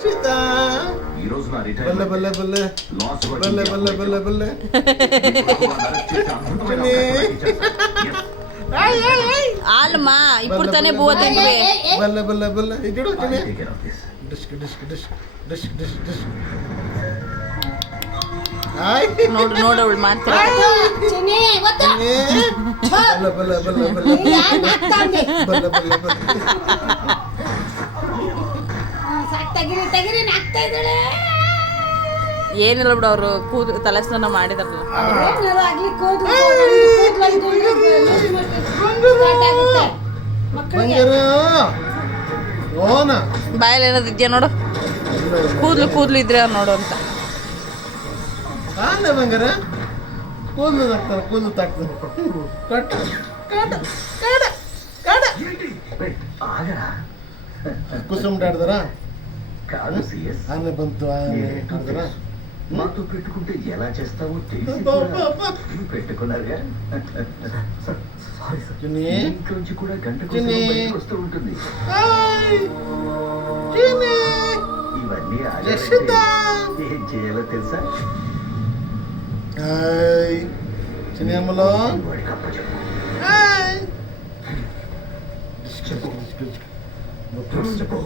సీతా ఈ రోజు నా బల్లె రిటైర్మెంట్ బల్లె బల్లె లాస్ బల్లె బల్లె బల్లె బల్లె ಹಾಲಮ್ಮ ఇప్పుడు ತಾನೇ ಬುವ್ವ ತಿಂದ್ವಿ ಬಲ್ಲೆ ಬಲ್ಲೆ ಬಲ್ಲೆ ಇಡು ಚಿನಿ ಡಿಸ್ಕ್ ಡಿಸ್ಕ್ ಡಿಸ್ಕ್ ಡಿಸ್ಕ್ ಡಿಸ್ಕ್ ಡಿಸ್ಕ್ ಹಾಯ್ ನೋಡು ನೋಡು ಅವಳು ಮಾಡ್ತಾರೆ ಚಿನಿ ಒತ್ತು ಬಲ್ಲೆ ಬಲ್ಲೆ ಬಲ್ಲೆ ಬಲ್ಲೆ ಯಾನ್ ಆಗ್ತಾಂದೆ ಬಲ್ಲೆ ಬಲ್ಲೆ ಬಲ್ಲೆ ಸಾಕ್ ತೆಗಿರಿ ನಾಕ್ತಾ ಇದ್ದಾಳೆ ಏನಿಲ್ಲ ಬಿಡು ಅವರು ತಲೆ ಸ್ನಾನ ಮಾಡಿದಾರಲ್ಲ ಏನಾರು ಆಗ್ಲಿ ಕೂದಲು ಮಕ್ಕಳಿಗೆ ಬಂಗಾರ ಓನ ಬಾಯಲ್ಲಿ ಏನಾದ್ರು ಇದೆಯಾ ನೋಡು ಕೂದ್ಲು ಇದ್ರೆ ನೋಡು ಅಂತ ಕಾಣೆ ಬಂಗಾರ ಕೂದಲು ತಾಕ್ತಾನೆ ಕೂದಲು ತಾಕ್ತಾನೆ ಕಟ್ ಕಟ್ ಕಡ ಕಡ ఆగరా ಕುಸುಮ್ ಆಡ್ದಾರ కాదు సిఎస్ ಆನೆ ಬಂತು ಆನೆ ಆಡ್ದಾರ మాతో పెట్టుకుంటే ఎలా చేస్తావో తెలిసి అబ్బా, అబ్బా, అబ్బా. పెట్టుకున్నారుగా చిన్ని ఇంట్లోంచి కూడా గంట చిన్ని. బయటకు వస్తూ ఉంటుంది హాయ్ చిన్ని ఇవన్నీ యశోద. ఆగాలంటే ఏం చేయాలో తెలుసా హాయ్ చిన్ని అమ్మలో వాడికి అప్పచెప్పు హాయ్ చెప్పు చెప్పు